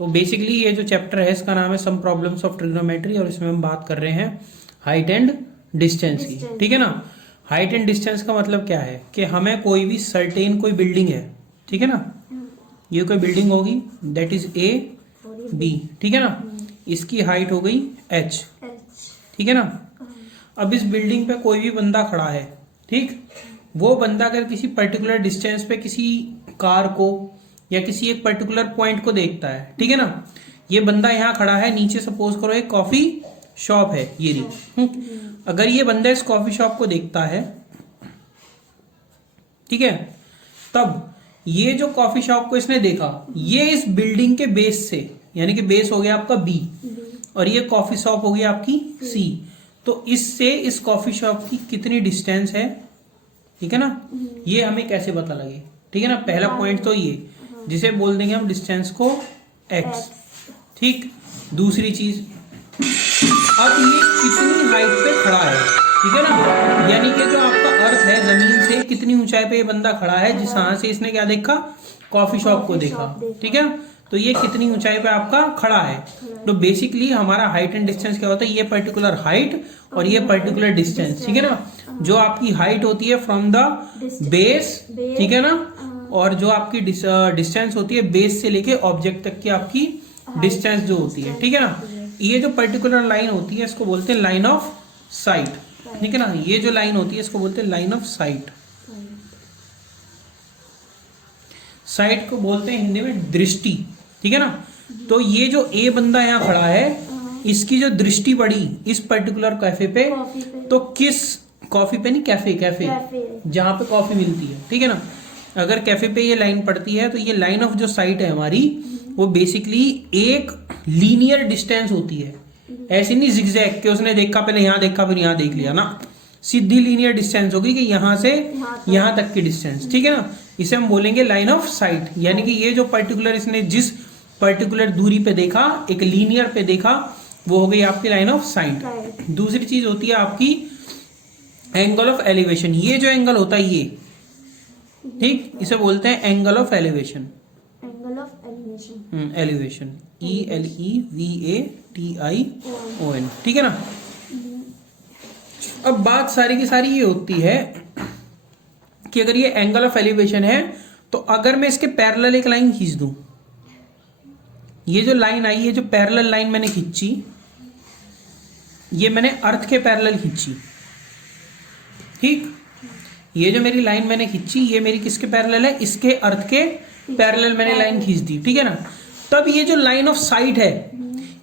तो बेसिकली ये जो चैप्टर है इसका नाम है सम प्रॉब्लम्स ऑफ ट्रिग्नोमेट्री, और इसमें हम बात कर रहे हैं हाइट एंड डिस्टेंस की। ठीक है ना। हाइट एंड डिस्टेंस का मतलब क्या है कि हमें कोई भी सर्टेन कोई बिल्डिंग है, ठीक है ना, ये कोई बिल्डिंग होगी दैट इज ए बी, ठीक है ना, इसकी हाइट हो गई h, ठीक है ना। अब इस बिल्डिंग पे कोई भी बंदा खड़ा है, ठीक, वो बंदा अगर किसी पर्टिकुलर डिस्टेंस पे किसी कार को या किसी एक पर्टिकुलर पॉइंट को देखता है, ठीक है ना, ये बंदा यहाँ खड़ा है, नीचे सपोज करो एक कॉफी शॉप है ये रही, अगर ये बंदा इस कॉफी शॉप को देखता है, ठीक है, तब ये जो कॉफी शॉप को इसने देखा, ये इस बिल्डिंग के बेस से, यानी कि बेस हो गया आपका बी और ये कॉफी शॉप हो गई आपकी सी, तो इससे इस कॉफी शॉप की कितनी डिस्टेंस है, ठीक है ना, ये हमें कैसे पता लगे, ठीक है ना। पहला पॉइंट तो ये, जिसे बोल देंगे हम डिस्टेंस को x, ठीक। दूसरी चीज, अब ये कितनी हाइट पे खड़ा है, ठीक है ना, यानी कि जो आपका अर्थ है जमीन से कितनी ऊंचाई पे ये बंदा खड़ा है, जिस जहां से इसने क्या देखा, कॉफी शॉप को देखा, ठीक है, तो ये कितनी ऊंचाई पे आपका खड़ा है। तो बेसिकली हमारा हाइट एंड डिस्टेंस क्या होता है, ये पर्टिकुलर हाइट और ये पर्टिकुलर डिस्टेंस, ठीक है ना। जो आपकी हाइट होती है फ्रॉम द बेस, ठीक है ना, और जो आपकी डिस्टेंस होती है बेस से लेके ऑब्जेक्ट तक की आपकी डिस्टेंस जो होती है, ठीक है ना। ये जो पर्टिकुलर लाइन होती है इसको बोलते हैं लाइन ऑफ साइट, ठीक है ना। ये जो लाइन होती है इसको बोलते हैं लाइन ऑफ साइट। साइट को बोलते हैं हिंदी में दृष्टि, ठीक है ना। तो ये जो ए बंदा यहाँ खड़ा है, इसकी जो दृष्टि पड़ी इस पर्टिकुलर कैफे पे, तो किस कॉफी पे नहीं, कैफे जहां पे कॉफी मिलती है, ठीक है ना, अगर कैफे पे ये लाइन पड़ती है तो ये लाइन ऑफ जो साइट है हमारी, वो बेसिकली एक लीनियर डिस्टेंस होती है, ऐसी नहीं जिगजैग कि उसने देखा पहले यहाँ देखा फिर यहाँ देख लिया ना, सीधी लीनियर डिस्टेंस होगी कि यहाँ से यहाँ तक की डिस्टेंस, ठीक है ना। इसे हम बोलेंगे लाइन ऑफ साइट, यानी कि ये जो पर्टिकुलर इसने जिस पर्टिकुलर दूरी पे देखा, एक लीनियर पे देखा, वो हो गई आपकी लाइन ऑफ साइट। दूसरी चीज होती है आपकी एंगल ऑफ एलिवेशन। ये जो एंगल होता है ये, ठीक, इसे बोलते हैं angle of elevation. Angle of elevation, elevation, ELEVATION, ठीक है ना। अब बात सारी की सारी ये होती है कि अगर ये एंगल ऑफ एलिवेशन है, तो अगर मैं इसके पैरेलल एक लाइन खींच दूं, ये जो लाइन आई है, जो पैरेलल लाइन मैंने खींची, ये मैंने अर्थ के पैरेलल खींची, ठीक, ये जो मेरी लाइन मैंने खींची, ये मेरी किसके पैरेलल है, इसके अर्थ के पैरेलल मैंने लाइन खींच दी, ठीक है ना। तब ये जो लाइन ऑफ साइट है,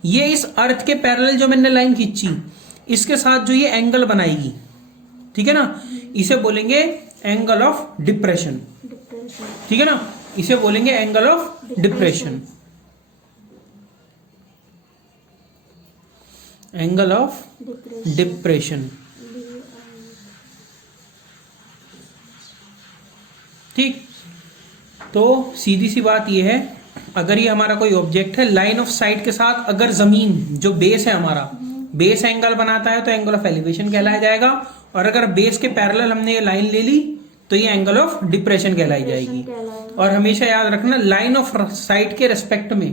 ये इस अर्थ के पैरेलल जो मैंने लाइन खींची, इसके साथ जो ये एंगल बनाएगी, ठीक है ना, इसे बोलेंगे एंगल ऑफ डिप्रेशन, ठीक है ना, इसे बोलेंगे angle of depression, angle of depression, ठीक। तो सीधी सी बात यह है, अगर ये हमारा कोई ऑब्जेक्ट है, लाइन ऑफ साइट के साथ अगर जमीन जो बेस है हमारा, बेस एंगल बनाता है तो एंगल ऑफ एलिवेशन कहलाया जाएगा, और अगर बेस के पैरेलल हमने ये लाइन ले ली तो ये एंगल ऑफ डिप्रेशन कहलाई जाएगी। और हमेशा याद रखना, लाइन ऑफ साइट के रेस्पेक्ट में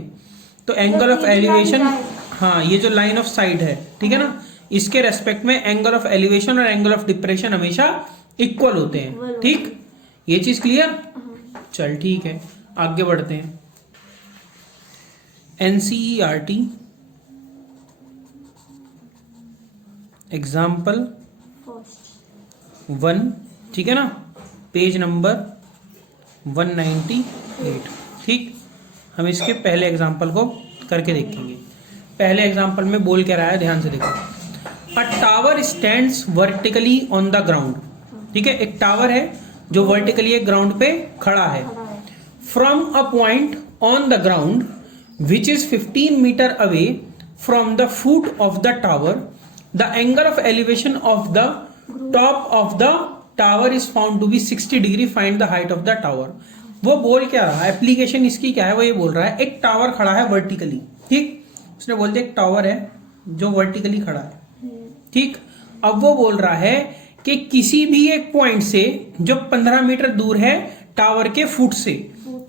तो एंगल ऑफ एलिवेशन, हाँ, ये जो लाइन ऑफ साइट है, ठीक है ना, इसके रेस्पेक्ट में एंगल ऑफ एलिवेशन और एंगल ऑफ डिप्रेशन हमेशा इक्वल होते हैं, ठीक। ये चीज क्लियर, चल ठीक है, आगे बढ़ते हैं। NCERT एग्जाम्पल 1, ठीक है ना, पेज नंबर 198, ठीक। हम इसके पहले एग्जाम्पल को करके देखेंगे। पहले एग्जाम्पल में बोल क्या रहा है, ध्यान से देखो। अ tower stands vertically on the ground, ठीक है, एक टावर है जो वर्टिकली एक ग्राउंड पे खड़ा है। From a point on the ground which is 15 metre away from the foot of the tower, the angle of elevation of the top of the tower is found to be 60 degree, find the height of the tower. वो बोल क्या रहा है, application इसकी क्या है, वो ये बोल रहा है एक टावर खड़ा है वर्टिकली, ठीक, उसने बोल दिया एक टावर है जो वर्टिकली खड़ा है, ठीक। अब वो बोल रहा है कि किसी भी एक पॉइंट से जो 15 मीटर दूर है टावर के फुट से,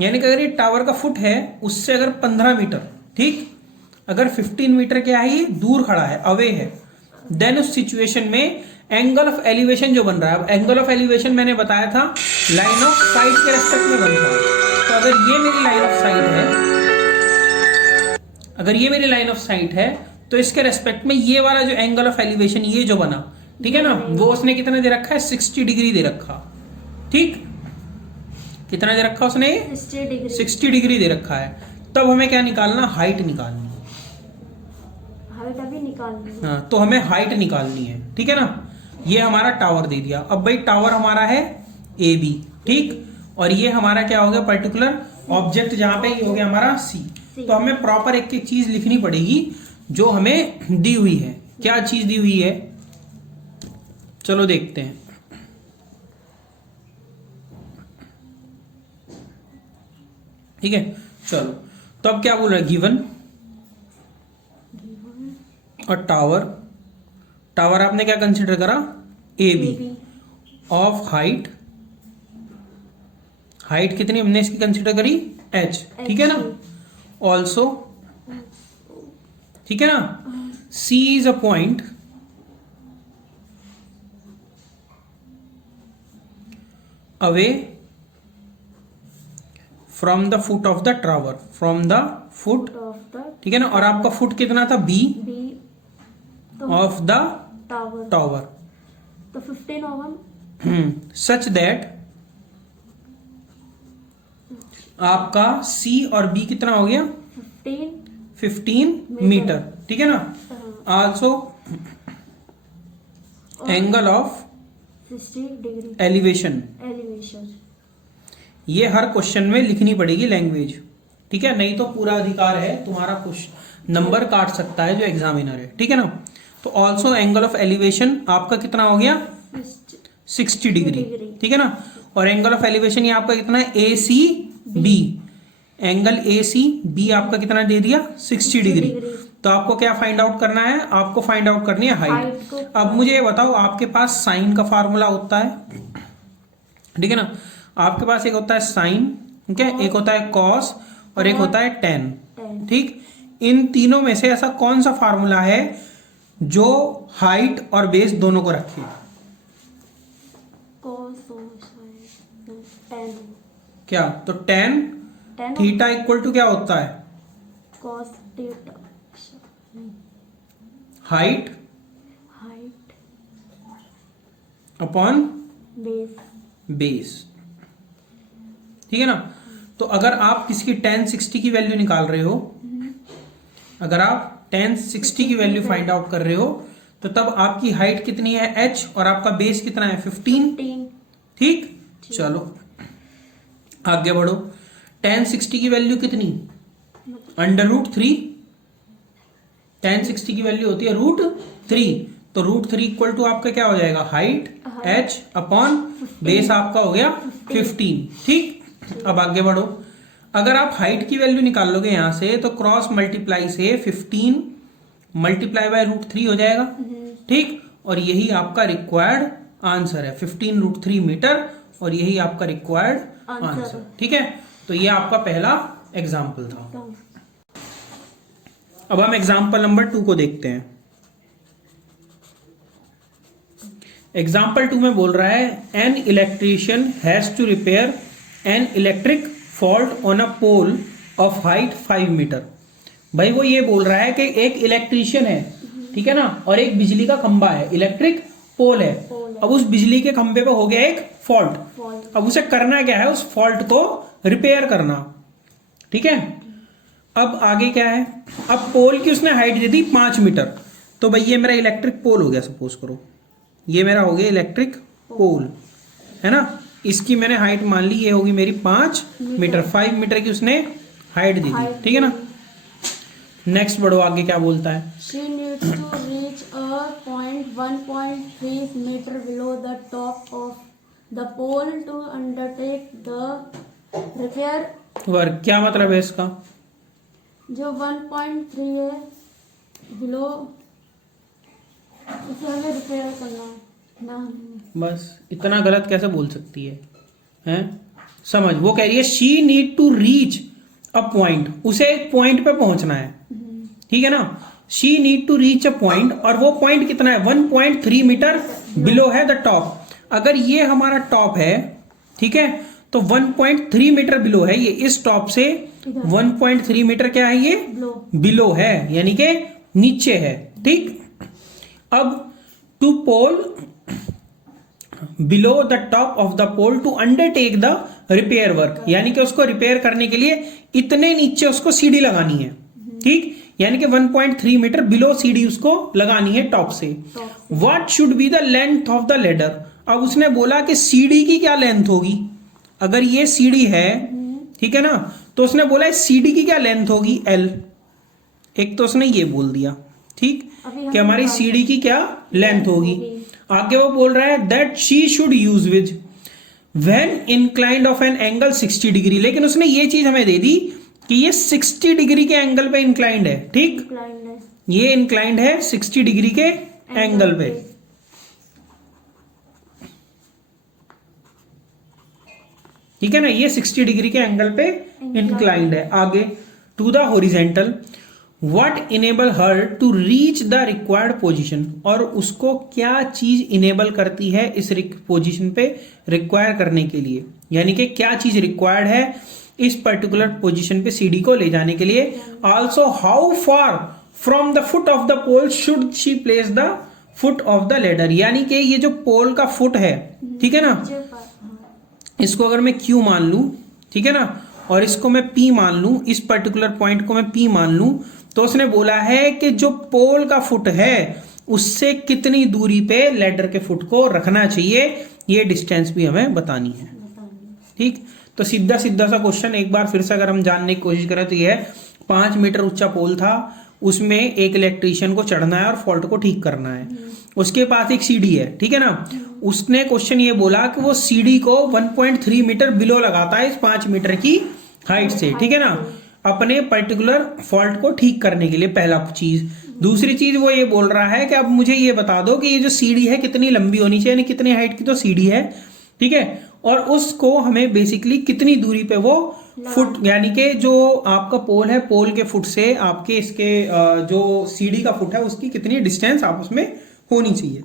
यानी कि अगर ये टावर का फुट है उससे अगर 15 मीटर, ठीक, अगर 15 मीटर क्या है, ये दूर खड़ा है, अवे है, देन उस सिचुएशन में एंगल ऑफ एलिवेशन जो बन रहा है, अब एंगल ऑफ एलिवेशन मैंने बताया था लाइन ऑफ साइट के रेस्पेक्ट में बनता है। तो अगर ये मेरी लाइन ऑफ साइट है, अगर ये मेरी लाइन ऑफ साइट है, तो इसके रेस्पेक्ट में ये वाला जो एंगल ऑफ एलिवेशन ये जो बना, ठीक है ना, वो उसने कितना दे रखा है, 60 डिग्री दे रखा। ठीक, कितना दे रखा उसने, 60 डिग्री दे रखा है। तब हमें क्या निकालना, हाइट निकालनी है। हाइट अभी निकालनी है। हाँ, तो हमें हाइट निकालनी है, ठीक है ना। ये हमारा टावर दे दिया। अब भाई टावर हमारा है ए बी, ठीक, और ये हमारा क्या हो गया, पर्टिकुलर ऑब्जेक्ट जहां पे ये हो गया हमारा सी। तो हमें प्रॉपर एक एक चीज लिखनी पड़ेगी जो हमें दी हुई है। क्या चीज दी हुई है, चलो देखते हैं। ठीक है, चलो, तो अब क्या बोल रहा है, गिवन और टावर, टावर आपने क्या कंसिडर करा, A B, of height, height कितनी हमने इसकी कंसिडर करी, h, ठीक है ना, ऑल्सो, ठीक है ना, c is a point away from the foot of the tower, from the foot, ठीक है ना, और आपका फुट कितना था, b ऑफ द टावर, तो 15 होगा, सच दैट आपका C और B कितना हो गया, 15 मीटर, ठीक है ना। Also angle of 60 degree elevation, ये हर क्वेश्चन में लिखनी पड़ेगी लैंग्वेज, ठीक है, नहीं तो पूरा अधिकार है तुम्हारा, कुछ नंबर काट सकता है जो एग्जामिनर है, ठीक है ना। तो ऑल्सो एंगल ऑफ एलिवेशन आपका कितना हो गया, 60 डिग्री, ठीक है ना, और एंगल ऑफ एलिवेशन ये आपका कितना है, A C B, angle A C B आपका कितना दे दिया, 60 डिग्री। तो आपको क्या फाइंड आउट करना है, आपको फाइंड आउट करनी है हाइट। अब मुझे ये बताओ, आपके पास साइन का फार्मूला होता है, ठीक है ना, आपके पास एक होता है साइन, ठीक है, एक होता है कॉस और एक होता है टेन, ठीक। इन तीनों में से ऐसा कौन सा फार्मूला है जो हाइट और बेस दोनों को रखे, क्या, तो टेन थीटा इक्वल टू क्या होता है, cos theta, height upon base, ठीक है ना। तो अगर आप किसी की tan 60 की वैल्यू निकाल रहे हो, अगर आप tan 60 की वैल्यू फाइंड आउट कर रहे हो, तो तब आपकी हाइट कितनी है, h, और आपका बेस कितना है, 15, ठीक। चलो आगे बढ़ो, tan 60 की वैल्यू कितनी, √3, tan 60 की वैल्यू होती है √3, तो √3 इक्वल टू आपका क्या हो जाएगा, हाइट h अपॉन बेस आपका हो गया 15, ठीक। अब आगे बढ़ो, अगर आप हाइट की वैल्यू निकाल लोगे यहां से, तो क्रॉस मल्टीप्लाई से 15 मल्टीप्लाई बाय √3 हो जाएगा, ठीक, और यही आपका रिक्वायर्ड आंसर है, 15 √3 मीटर, और यही आपका रिक्वायर्ड आंसर, ठीक है। तो ये आपका पहला एग्जाम्पल था। अब हम एग्जाम्पल नंबर 2 को देखते हैं। एग्जाम्पल 2 में बोल रहा है, an electrician has to repair an electric fault on a pole of height 5 metre. भाई वो ये बोल रहा है कि एक इलेक्ट्रीशियन है, ठीक है ना, और एक बिजली का खंबा है, इलेक्ट्रिक पोल है। अब उस बिजली के खंबे पे हो गया एक फॉल्ट, अब उसे करना क्या है, उस फॉल्ट को रिपेयर करना, ठीक है। अब आगे क्या है, अब पोल की उसने हाइट दे दी 5 मीटर, तो भाई ये मेरा इलेक्ट्रिक पोल हो गया, सपोज करो ये मेरा हो गया इलेक्ट्रिक पोल, है ना, इसकी मैंने हाइट मान ली, ये होगी मेरी 5 मीटर, 5 मीटर की उसने हाइट दे दी, ठीक है ना। नेक्स्ट बढ़ो, आगे क्या बोलता है, She needs to reach a point 1.3 meter below the top of the pole to undertake the repair work. क्या मतलब है इसका, जो 1.3 है बिलो, उसे हमें रिपेयर करना है ना। बस इतना गलत कैसे बोल सकती है, हैं? समझ, वो कह रही है she need to reach a point, उसे एक पॉइंट पे पहुंचना है, ठीक है ना। She need to reach a point, और वो पॉइंट कितना है 1.3 मीटर बिलो है द टॉप। अगर ये हमारा टॉप है, ठीक है, तो 1.3 मीटर बिलो है ये, इस टॉप से 1.3 मीटर क्या है ये बिलो है, यानी कि नीचे है, ठीक। अब to pole below the top of the pole to undertake the repair work, यानी कि उसको रिपेयर करने के लिए इतने नीचे उसको सीढ़ी लगानी है, ठीक, यानी कि 1.3 मीटर बिलो सीढ़ी उसको लगानी है टॉप से। What should be the length of the ladder, अब उसने बोला कि सीढ़ी की क्या लेंथ होगी, अगर ये सीढ़ी है, ठीक है ना, तो उसने बोला सीढ़ी की क्या लेंथ होगी L, एक तो उसने ये बोल दिया, ठीक, कि हमारी सीढ़ी की क्या लेंथ होगी। आगे वो बोल रहा है that she should use with when inclined of an angle 60 degree, लेकिन उसने ये चीज हमें दे दी कि ये 60 डिग्री के एंगल पे इंक्लाइंड है, ठीक, ये इंक्लाइंड है 60 डिग्री के एंगल पे, ठीक है ना, ये 60 डिग्री के एंगल पे इंक्लाइंड है। आगे to the horizontal, what enable her to reach the required position, और उसको क्या चीज इनेबल करती है इस पोजीशन पे रिक्वायर करने के लिए, यानी कि क्या चीज रिक्वायर्ड है इस पर्टिकुलर पोजीशन पे सीढ़ी को ले जाने के लिए। Also how far from the foot of the pole should she place the foot of the ladder, यानी कि ये जो पोल का फुट है, ठीक है ना, इसको अगर मैं Q मान लूं, ठीक है ना, और इसको मैं P मान लूं, इस पर्टिकुलर पॉइंट को मैं P मान लूं, तो उसने बोला है कि जो पोल का फुट है उससे कितनी दूरी पे लेडर के फुट को रखना चाहिए, ये डिस्टेंस भी हमें बतानी है, ठीक। तो सीधा सीधा सा क्वेश्चन एक बार फिर से अगर हम जानने की कोशिश करें तो ये है 5 मीटर ऊंचा पोल था, उसमें एक इलेक्ट्रीशियन को चढ़ना है और फॉल्ट को ठीक करना है, उसके पास एक सीढ़ी है, ठीक है ना, उसने क्वेश्चन ये बोला कि वो सीढ़ी को 1.3 मीटर बिलो लगाता है इस 5 मीटर की हाइट से, ठीक है ना, अपने पर्टिकुलर फॉल्ट को ठीक करने के लिए, पहला चीज। दूसरी चीज वो ये बोल रहा है कि अब मुझे ये बता दो कि ये जो सीढ़ी है कितनी लंबी होनी चाहिए, यानी कितनी हाइट की तो सीढ़ी है, ठीक है, और उसको हमें बेसिकली कितनी दूरी पे वो फुट, यानी कि जो आपका पोल है, पोल के फुट से आपके इसके जो सीढ़ी का फुट है उसकी कितनी डिस्टेंस आपस में होनी चाहिए।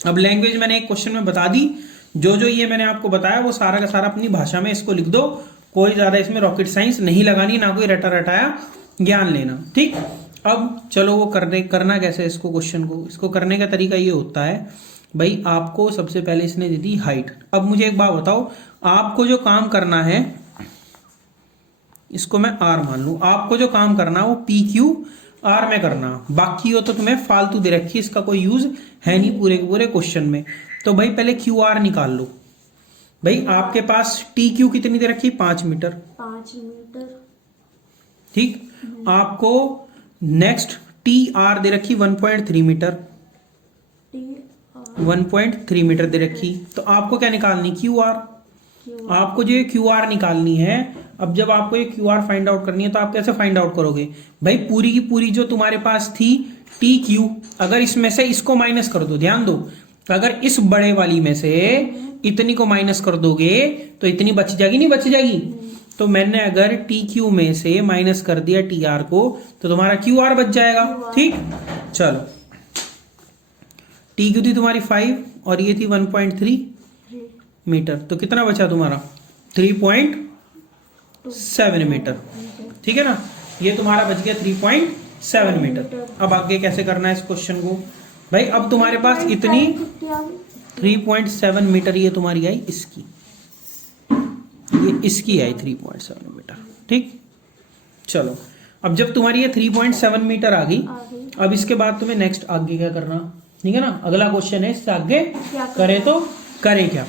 अब लैंग्वेज मैंने एक क्वेश्चन में बता दी, जो जो ये मैंने आपको बताया वो सारा का सारा अपनी भाषा में इसको लिख दो, कोई ज्यादा इसमें रॉकेट साइंस नहीं लगानी, ना कोई रटा रटाया ज्ञान लेना, ठीक। अब चलो वो करना कैसे इसको, क्वेश्चन को, इसको करने का तरीका ये होता है भाई, आपको सबसे पहले इसने दे दी हाइट। अब मुझे एक बात बताओ, आपको जो काम करना है, इसको मैं R मान लूं, आपको जो काम करना है वो PQR में करना, बाकी हो तो तुम्हें फालतू दे रखी, इसका कोई यूज है नहीं पूरे के पूरे क्वेश्चन में। तो भाई पहले QR निकाल लो। भाई आपके पास TQ कितनी दे रखी, 5 मीटर, 5 मीटर, ठीक। आपको नेक्स्ट TR दे रखी 1.3 मीटर, 1.3 मीटर दे रखी, तो आपको क्या निकालनी, QR। आपको जो ये QR निकालनी है, अब जब आपको ये QR फाइंड आउट करनी है तो आप कैसे फाइंड आउट करोगे भाई, पूरी की पूरी जो तुम्हारे पास थी TQ, अगर इसमें से इसको माइनस कर दो, ध्यान दो, अगर इस बड़े वाली में से इतनी को माइनस कर दोगे तो इतनी बच जाएगी, नहीं बच जाएगी। तो मैंने अगर TQ में से माइनस कर दिया TR को तो तुम्हारा QR बच जाएगा, ठीक। चलो TQ थी तुम्हारी 5 और ये थी 1.3 मीटर, तो कितना बचा तुम्हारा 3.7 मीटर, ठीक है ना, ये तुम्हारा बच गया 3.7 मीटर। अब आगे कैसे करना है इस क्वेश्चन को भाई, अब तुम्हारे पास इतनी 3.7 मीटर ये तुम्हारी आई, इसकी ये इसकी आई 3.7 मीटर, ठीक। चलो अब जब तुम्हारी ये 3.7 मीटर आ गई, अब इसके बाद तुम्हें नेक्स्ट आगे क्या करना, ठीक है ना, अगला क्वेश्चन है इससे आगे करे तो करे क्या।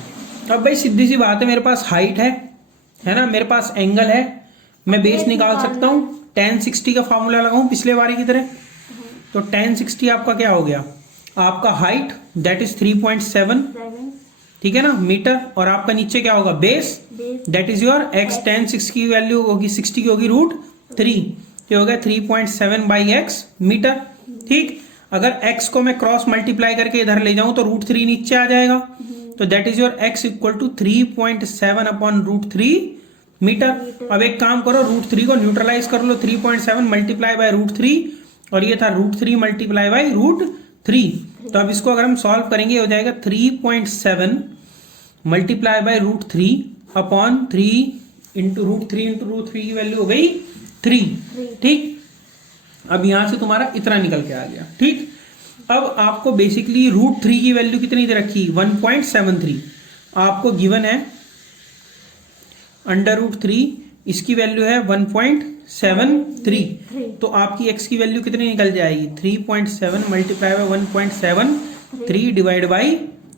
अब भाई सीधी सी बात है, मेरे पास हाइट है ना, मेरे पास एंगल है, मैं बेस निकाल सकता हूँ, tan 60 का फॉर्मूला लगाऊं पिछले बारी की तरह, तो tan 60 आपका क्या हो गया, आपका हाइट दैट इज 3.7, ठीक है ना, मीटर, और आपका नीचे क्या होगा, base that is your x, tan 6 की वैल्यू होगी 60 की होगी √3, ये हो गया 3.7 बाई x मीटर, ठीक। अगर x को मैं क्रॉस मल्टीप्लाई करके इधर ले जाऊं तो √3 नीचे आ जाएगा, तो that is your x equal to 3.7 upon √3 metre. अब एक काम करो, √3 को न्यूट्रलाइज कर लो, 3.7 मल्टीप्लाई बाय √3, और ये था √3 मल्टीप्लाई बाय √3। तो अब इसको अगर हम सॉल्व करेंगे हो जाएगा 3.7 मल्टीप्लाई बाय √3 अपॉन 3 इंटू √3 की वैल्यू हो गई 3। ठीक, अब यहां से तुम्हारा इतना निकल के आ गया। ठीक, अब आपको बेसिकली √3 की वैल्यू कितनी दे रखी, 1.73 आपको गिवन है, अंडर √3 इसकी वैल्यू है 1.73, तो आपकी x की वैल्यू कितनी निकल जाएगी, 3.7 मल्टीप्लाई बाय 1.73 डिवाइड बाई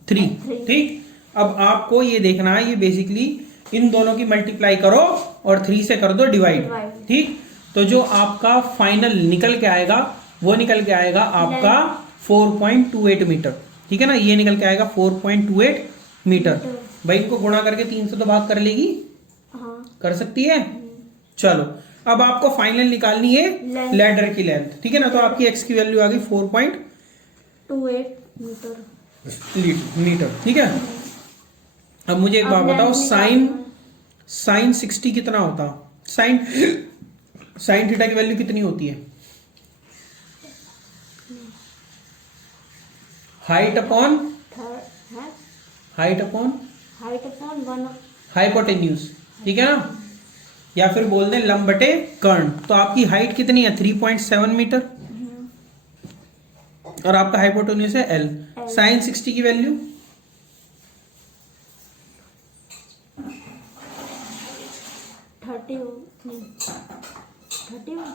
3। ठीक, अब आपको ये देखना है, ये बेसिकली इन दोनों की मल्टीप्लाई करो और 3 से कर दो डिवाइड। ठीक, तो जो आपका फाइनल निकल के आएगा वो निकल के आएगा आपका 4.28 मीटर। ठीक है ना, ये निकल के आएगा 4.28 मीटर। भाई इनको गुणा करके 3 से तो भाग कर लेगी, कर सकती है। चलो, अब आपको फाइनल निकालनी है लैडर की लेंथ। ठीक है ना, तो आपकी x की वैल्यू आ गई 4.28 मीटर। ठीक है, अब मुझे एक बात बताओ, साइन 60 कितना होता, साइन थीटा की वैल्यू कितनी होती है, हाइट अपॉन हाइपोटेन्यूज। ठीक है ना, या फिर बोल दें लंब बटे कर्ण। तो आपकी हाइट कितनी है, 3.7 मीटर, और आपका हाइपोटेन्यूज है L। साइन 60 की वैल्यू 30।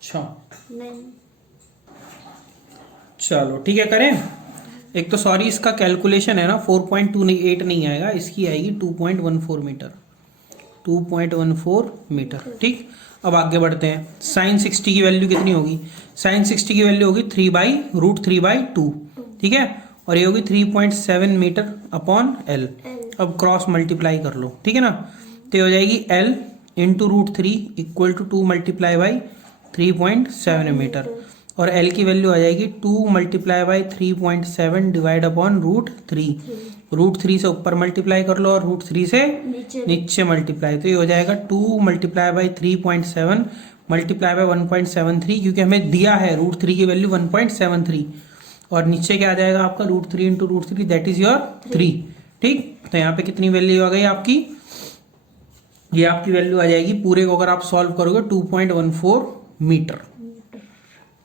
अच्छा, चलो ठीक है, करें। एक तो सॉरी इसका कैलकुलेशन है ना 4.28 नहीं आएगा, इसकी आएगी 2.14 मीटर, 2.14 मीटर। ठीक, अब आगे बढ़ते हैं। साइन 60 की वैल्यू कितनी होगी, साइन 60 की वैल्यू होगी 3/√3/2। ठीक है, और ये होगी 3.7 मीटर अपॉन L। अब क्रॉस मल्टीप्लाई कर लो। ठीक है ना, तो ये हो जाएगी L into √3 equal to 2 multiply by 3.7 metre, और L की वैल्यू आ जाएगी 2 मल्टीप्लाई बाई 3.7 डिवाइड अपॉन √3। √3 से ऊपर मल्टीप्लाई कर लो और √3 से नीचे मल्टीप्लाई, तो ये हो जाएगा 2 मल्टीप्लाई बाई 3.7 मल्टीप्लाई बाई 1.73, क्योंकि हमें दिया है √3 की वैल्यू 1.73, और नीचे क्या आ जाएगा आपका √3 इंटू √3 दैट इज योर 3। ठीक, तो यहाँ पे कितनी वैल्यू आ गई आपकी, ये आपकी वैल्यू आ जाएगी, पूरे को अगर आप सॉल्व करोगे 2.14 मीटर।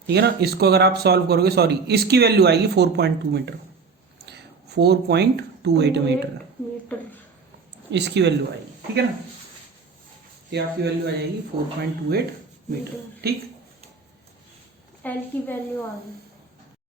ठीक है ना, इसको अगर आप सॉल्व करोगे, सॉरी इसकी वैल्यू आएगी 4.2 मीटर, 4.28 मीटर इसकी वैल्यू आएगी। ठीक है ना, ये आपकी वैल्यू आ जाएगी 4.28 मीटर। ठीक, L की वैल्यू आ गई